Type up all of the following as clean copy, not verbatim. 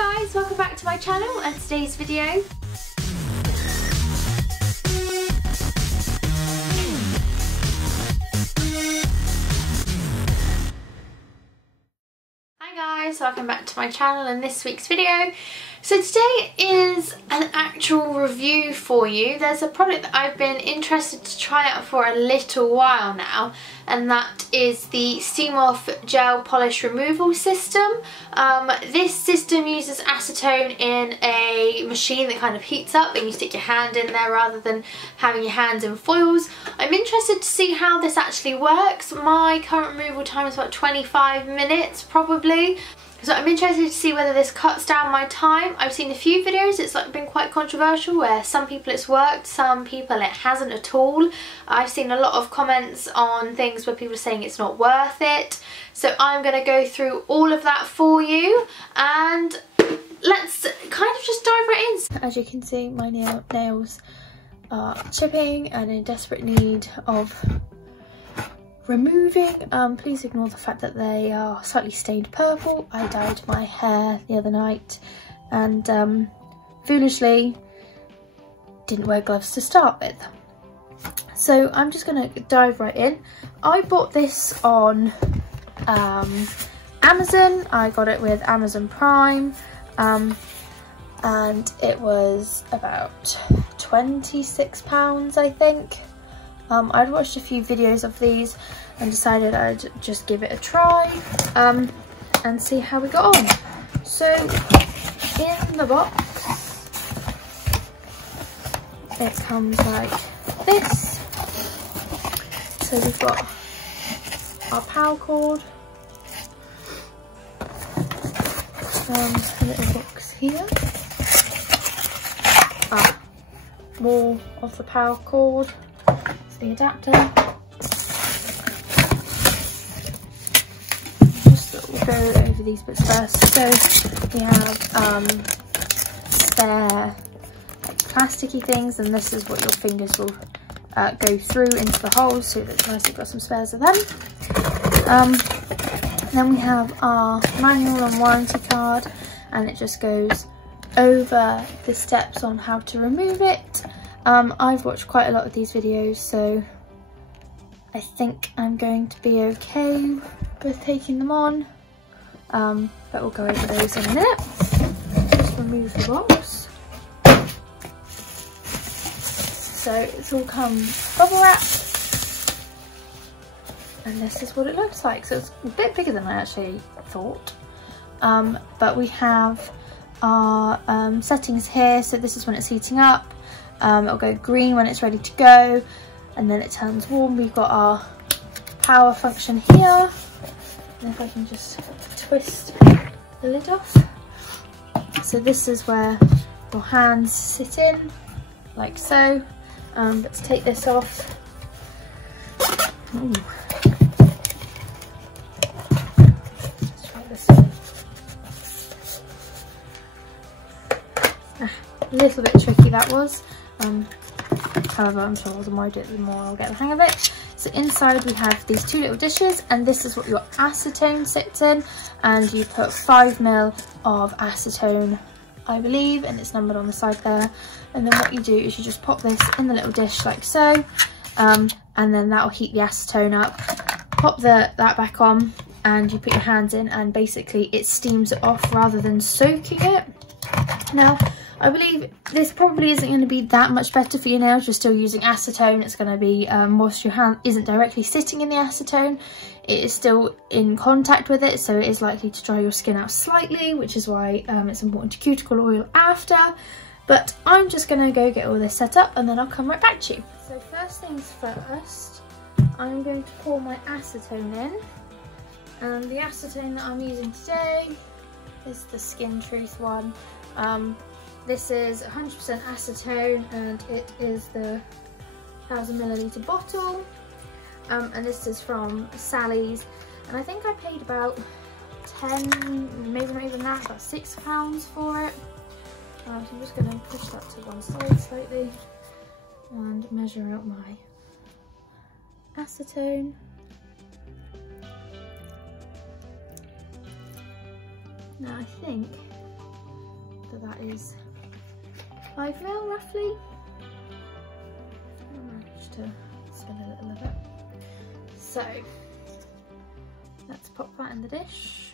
Hi guys, welcome back to my channel and today's video. Hi guys, welcome back to my channel and this week's video. So today is an actual review for you. There's a product that I've been interested to try out for a little while now, and that is the Steam Off Gel Polish Removal System. This system uses acetone in a machine that kind of heats up and you stick your hand in there rather than having your hands in foils. I'm interested to see how this actually works. My current removal time is about 25 minutes probably. So I'm interested to see whether this cuts down my time. I've seen a few videos, it's been quite controversial where some people it's worked, some people it hasn't at all. I've seen a lot of comments on things where people are saying it's not worth it. So I'm going to go through all of that for you and let's kind of just dive right in. As you can see, my nails are chipping and in desperate need of removing. Please ignore the fact that they are slightly stained purple. I dyed my hair the other night and foolishly didn't wear gloves to start with. So I'm just going to dive right in. I bought this on Amazon. I got it with Amazon Prime and it was about £26 I think. I'd watched a few videos of these and decided I'd just give it a try and see how we got on. So in the box it comes like this. So we've got our power cord, a little box here, more of the power cord, the adapter. We'll go over these bits first. So we have spare plasticky things, and this is what your fingers will go through into the holes, so that's nice, we've got some spares of them. Then we have our manual and warranty card, and it just goes over the steps on how to remove it. I've watched quite a lot of these videos, so I think I'm going to be okay with taking them on, but we'll go over those in a minute. Just remove the box. So it's all come bubble wrapped, and this is what it looks like. So it's a bit bigger than I actually thought, but we have our settings here. So this is when it's heating up. It'll go green when it's ready to go, and then it turns warm. We've got our power function here, and if I can just twist the lid off. So this is where your hands sit in, like so. Let's take this off. Ooh. Let's try this one. A little bit tricky that was. However, I'm sure the more I do it, the more I'll get the hang of it. So inside we have these two little dishes, and this is what your acetone sits in, and you put 5 ml of acetone, I believe, and it's numbered on the side there. And then what you do is you just pop this in the little dish like so, and then that will heat the acetone up. Pop that back on, and you put your hands in, and basically it steams it off rather than soaking it. Now, I believe this probably isn't going to be that much better for your nails. You're still using acetone. It's going to be, whilst your hand isn't directly sitting in the acetone, it is still in contact with it, so it is likely to dry your skin out slightly, which is why it's important to cuticle oil after. But I'm just going to go get all this set up and then I'll come right back to you. So first things first, I'm going to pour my acetone in. And the acetone that I'm using today is the Skin Truth one. This is 100% acetone, and it is the 1000 milliliter bottle, and this is from Sally's, and I think I paid about 10, maybe not even that, about £6 for it. So I'm just going to push that to one side slightly and measure out my acetone. Now I think that is 5 mil roughly. I managed to spill a little of it. So let's pop that in the dish.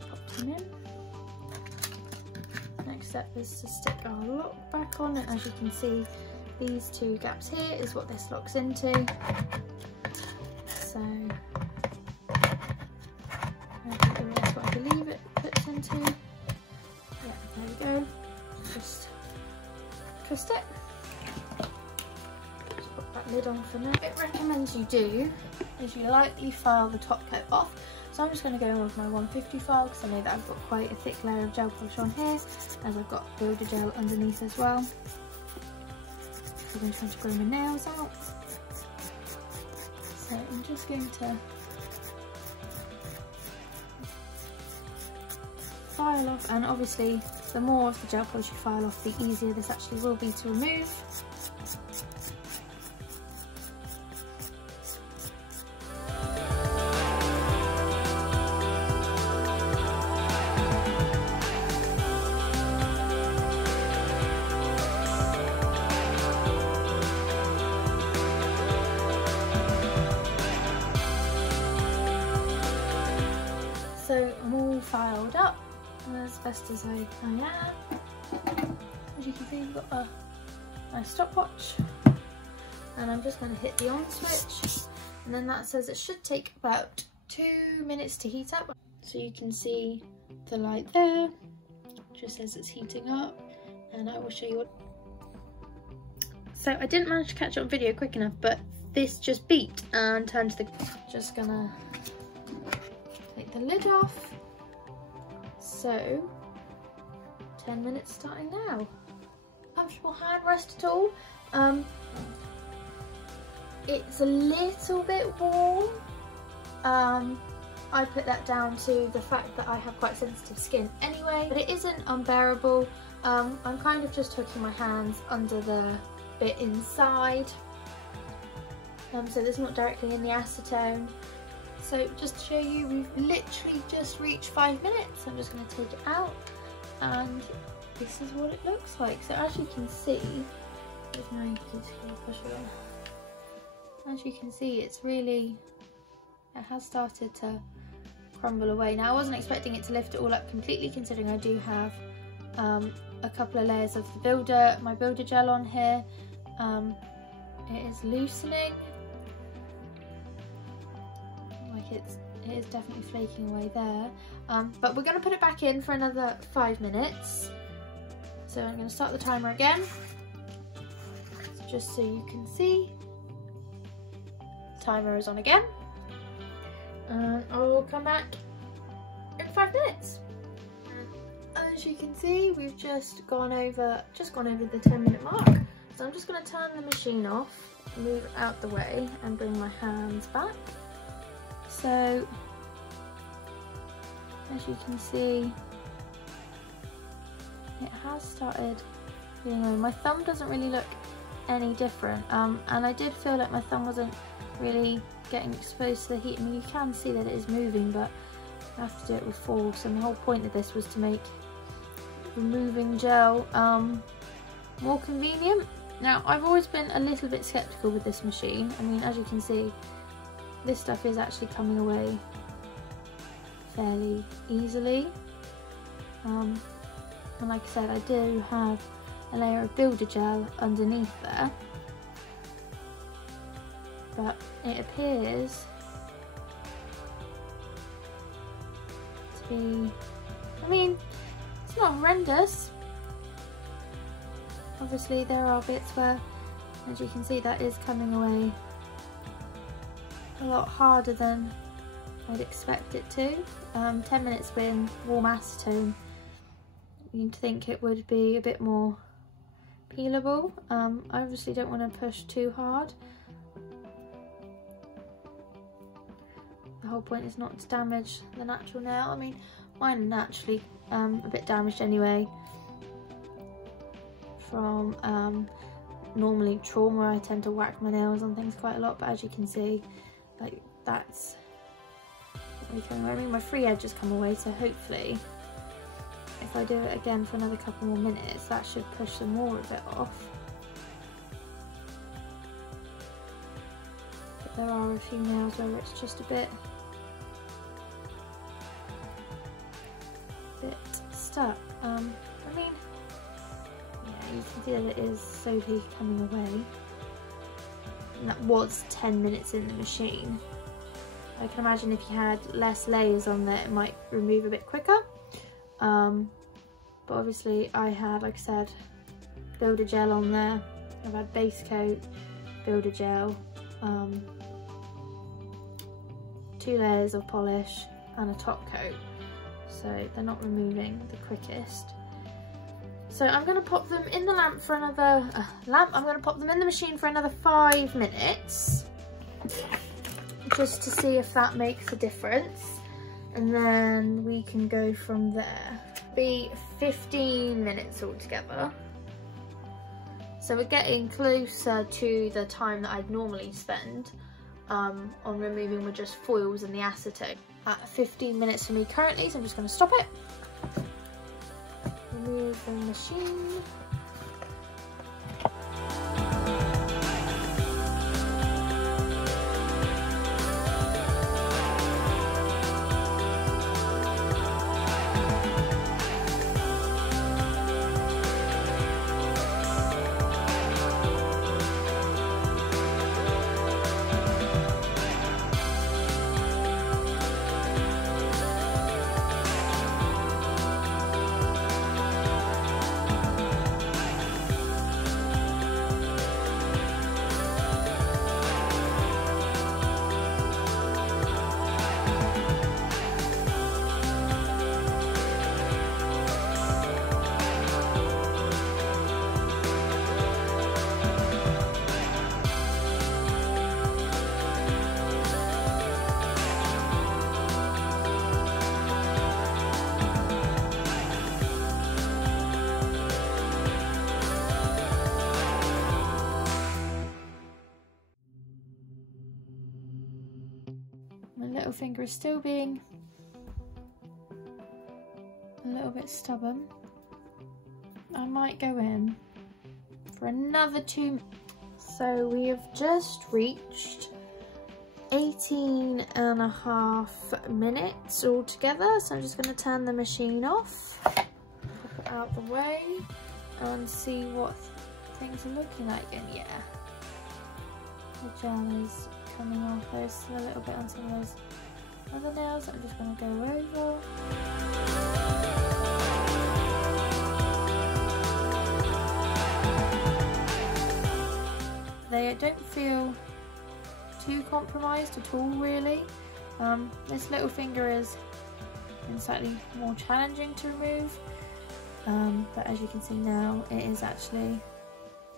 Pop them in. Next step is to stick our lock back on, and as you can see, these two gaps here is what this locks into. So that's what I believe it fits into. Yeah, there we go. Just twist it. Just put that lid on for now. It recommends you do is you lightly file the top coat off. So I'm just going to go in with my 150 file because I know that I've got quite a thick layer of gel polish on here, as I've got builder gel underneath as well. I'm going to try to grow my nails out. So I'm just going to file off, and obviously the more of the gel polish you file off, the easier this actually will be to remove. So I'm all filed up as best as I am. As you can see, we've got my stopwatch, and I'm just going to hit the on switch, and then that says it should take about 2 minutes to heat up. So you can see the light there, just says it's heating up, and I will show you what. So I didn't manage to catch it on video quick enough, but this just beeped and turned to the. Just gonna take the lid off. So 10 minutes starting now. Comfortable hand rest at all. It's a little bit warm. I put that down to the fact that I have quite sensitive skin anyway, but it isn't unbearable. I'm kind of just hooking my hands under the bit inside, so it's not directly in the acetone. So just to show you, we've literally just reached 5 minutes. I'm just going to take it out, and this is what it looks like. So as you can see, as you can see, it's really, it has started to crumble away. Now I wasn't expecting it to lift it all up completely, considering I do have a couple of layers of the my builder gel on here. It is loosening. Like it is definitely flaking away there, but we're going to put it back in for another 5 minutes. So I'm going to start the timer again, just so you can see. Timer is on again, and I'll come back in 5 minutes. As you can see, we've just gone over the 10-minute mark. So I'm just going to turn the machine off, move it out the way, and bring my hands back. So, as you can see, it has started feeling away. My thumb doesn't really look any different, and I did feel like my thumb wasn't really getting exposed to the heat. I mean, you can see that it is moving, but I have to do it with force, and the whole point of this was to make removing gel more convenient. Now, I've always been a little bit skeptical with this machine. I mean, as you can see, this stuff is actually coming away fairly easily, and like I said, I do have a layer of builder gel underneath there, but it appears to be, I mean, it's not horrendous. Obviously there are bits where, as you can see, that is coming away a lot harder than I'd expect it to. 10 minutes in warm acetone, you'd think it would be a bit more peelable. I obviously don't want to push too hard. The whole point is not to damage the natural nail. I mean, mine are naturally a bit damaged anyway from normally trauma. I tend to whack my nails on things quite a lot, but as you can see, like that's not really coming away. I mean, my free edge has come away, so hopefully if I do it again for another couple more minutes, that should push some more of it off. But there are a few nails where it's just a bit stuck. I mean, yeah, you can see that it is slowly coming away. And that was 10 minutes in the machine. I can imagine if you had less layers on there, it might remove a bit quicker. But obviously I had, like I said, builder gel on there. I've had base coat, builder gel, 2 layers of polish and a top coat. So they're not removing the quickest. So I'm going to pop them in the lamp for another, I'm going to pop them in the machine for another 5 minutes. Just to see if that makes a difference. And then we can go from there. Be 15 minutes altogether. So we're getting closer to the time that I'd normally spend on removing with just foils and the acetone. At 15 minutes for me currently, so I'm just going to stop it. Remove the machine. My little finger is still being a little bit stubborn. I might go in for another 2 minutes. So we have just reached 18.5 minutes altogether. So I'm just going to turn the machine off, pop it out the way and see what things are looking like. And yeah, the gel is coming off. There's still a little bit on some of those other nails that I'm just going to go over. They don't feel too compromised at all, really. This little finger is slightly more challenging to remove, but as you can see now, it is actually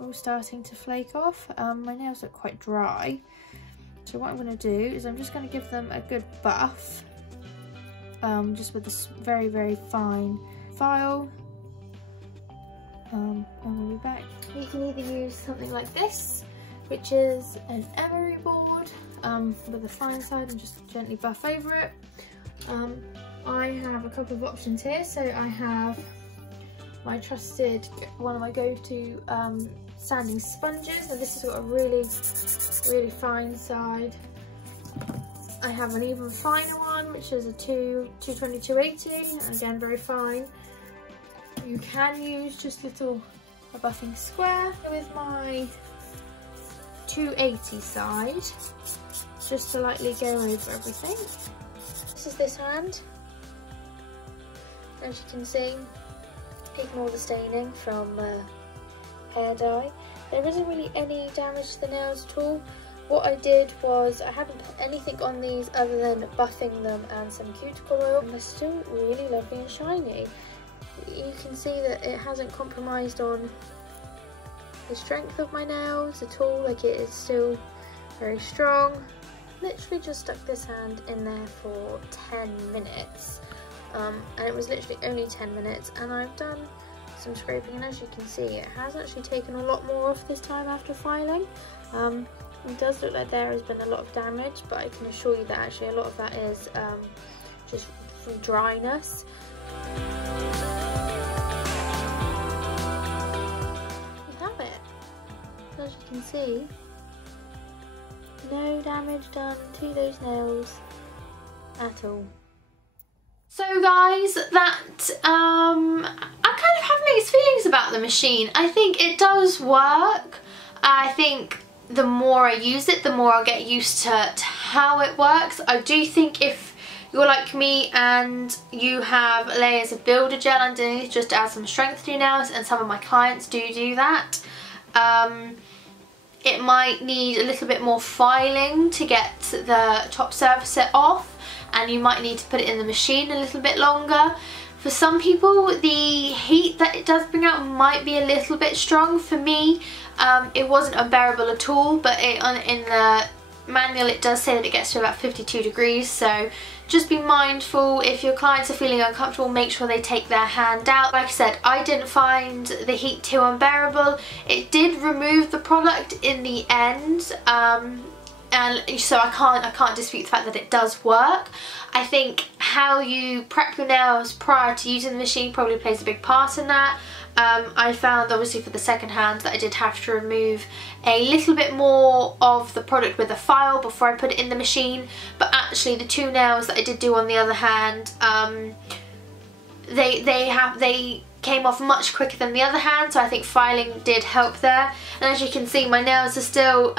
all starting to flake off. My nails look quite dry. So what I'm going to do is I'm just going to give them a good buff, just with this very, very fine file, and we'll be back. You can either use something like this, which is an emery board with a fine side, and just gently buff over it. I have a couple of options here. So I have my trusted, one of my go-to sanding sponges, and this has got a really fine side. I have an even finer one, which is a 220-280, again very fine. You can use just a buffing square with my 280 side, just to lightly go over everything. This is this hand. As you can see, ignore the staining from hair dye. There isn't really any damage to the nails at all. What I did was I haven't put anything on these other than buffing them and some cuticle oil, and they're still really lovely and shiny. You can see that it hasn't compromised on the strength of my nails at all. Like, it is still very strong. Literally just stuck this hand in there for 10 minutes, and it was literally only 10 minutes, and I've done some scraping, and as you can see, it has actually taken a lot more off this time after filing. It does look like there has been a lot of damage, but I can assure you that actually a lot of that is just from dryness. You have it. As you can see, no damage done to those nails at all. So guys, that I kind of have mixed feelings about the machine. I think it does work. I think the more I use it, the more I'll get used to how it works. I do think if you're like me and you have layers of builder gel underneath just to add some strength to your nails, and some of my clients do that, it might need a little bit more filing to get the top surface off, and you might need to put it in the machine a little bit longer. For some people, the heat that it does bring out might be a little bit strong. For me, it wasn't unbearable at all, but in the manual it does say that it gets to about 52 degrees, so just be mindful. If your clients are feeling uncomfortable, make sure they take their hand out. Like I said, I didn't find the heat too unbearable. It did remove the product in the end, and so I can't dispute the fact that it does work. I think how you prep your nails prior to using the machine probably plays a big part in that. I found obviously for the second hand that I did have to remove a little bit more of the product with a file before I put it in the machine, but actually the two nails that I did do on the other hand, they came off much quicker than the other hand, so I think filing did help there. And as you can see, my nails are still,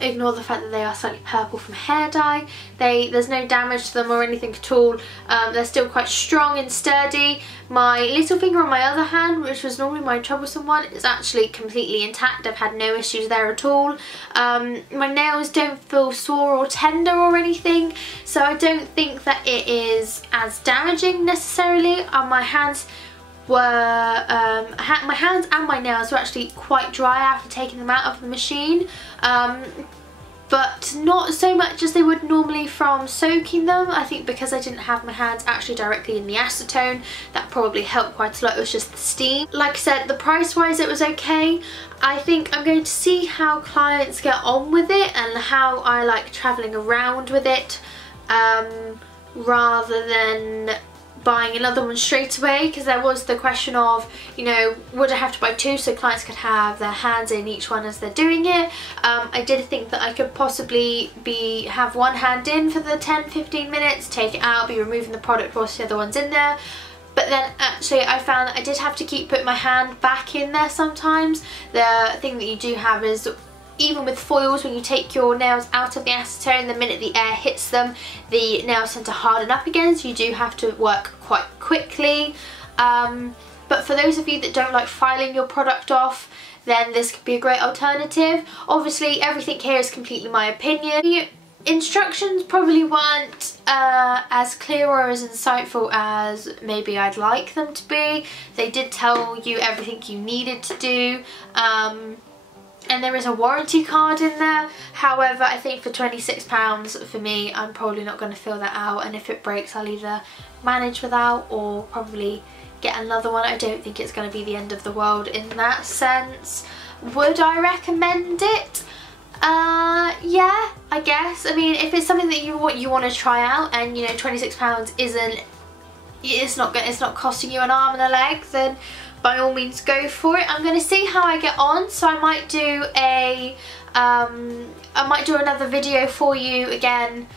ignore the fact that they are slightly purple from hair dye. There's no damage to them or anything at all. They're still quite strong and sturdy. My little finger on my other hand, which was normally my troublesome one, is actually completely intact. I've had no issues there at all. My nails don't feel sore or tender or anything, so I don't think that it is as damaging necessarily. My hands were my hands and my nails were actually quite dry after taking them out of the machine, but not so much as they would normally from soaking them. I think because I didn't have my hands actually directly in the acetone, that probably helped quite a lot. It was just the steam. Like I said, the price wise it was okay. I think I'm going to see how clients get on with it and how I like travelling around with it, rather than buying another one straight away, because there was the question of, you know, would I have to buy two so clients could have their hands in each one as they're doing it. I did think that I could possibly have one hand in for the 10-15 minutes, take it out, be removing the product whilst the other one's in there. But then actually I found that I did have to keep putting my hand back in there sometimes. The thing that you do have is, even with foils, when you take your nails out of the acetone, the minute the air hits them, the nails tend to harden up again, so you do have to work quite quickly. But for those of you that don't like filing your product off, then this could be a great alternative. Obviously everything here is completely my opinion. The instructions probably weren't as clear or as insightful as maybe I'd like them to be. They did tell you everything you needed to do. And there is a warranty card in there. However, I think for £26 for me, I'm probably not going to fill that out, and if it breaks I'll either manage without or probably get another one. I don't think it's going to be the end of the world in that sense. Would I recommend it? Yeah, I guess. I mean, if it's something that you want to try out, and you know, £26 it's not costing you an arm and a leg, then by all means go for it. I'm going to see how I get on, so I might do another video for you again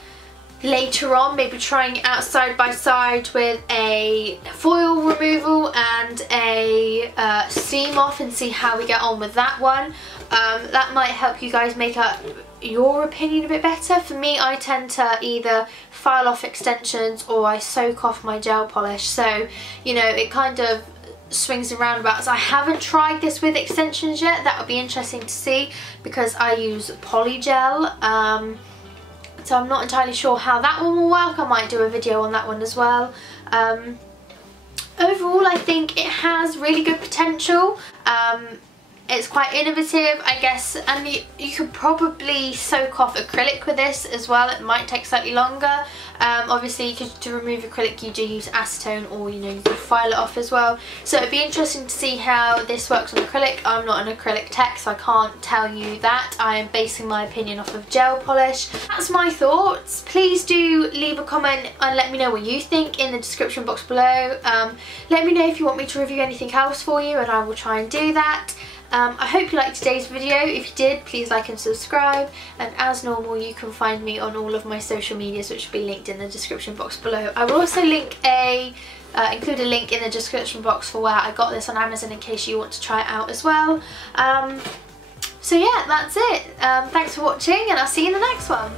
later on, maybe trying it out side by side with a foil removal and a seam off, and see how we get on with that one. That might help you guys make up your opinion a bit better. For me, I tend to either file off extensions or I soak off my gel polish, so you know, it kind of swings and roundabouts. I haven't tried this with extensions yet. That would be interesting to see, because I use polygel, so I'm not entirely sure how that one will work. I might do a video on that one as well. Overall, I think it has really good potential. It's quite innovative, I guess, and you could probably soak off acrylic with this as well. It might take slightly longer. Obviously, to remove acrylic you do use acetone, or you know, you could file it off as well. So it'd be interesting to see how this works on acrylic. I'm not an acrylic tech, so I can't tell you that. I am basing my opinion off of gel polish. That's my thoughts. Please do leave a comment and let me know what you think in the description box below. Let me know if you want me to review anything else for you, and I will try and do that. I hope you liked today's video. If you did, please like and subscribe, and as normal you can find me on all of my social medias, which will be linked in the description box below. I will also link include a link in the description box for where I got this on Amazon in case you want to try it out as well. So yeah, that's it. Thanks for watching, and I'll see you in the next one.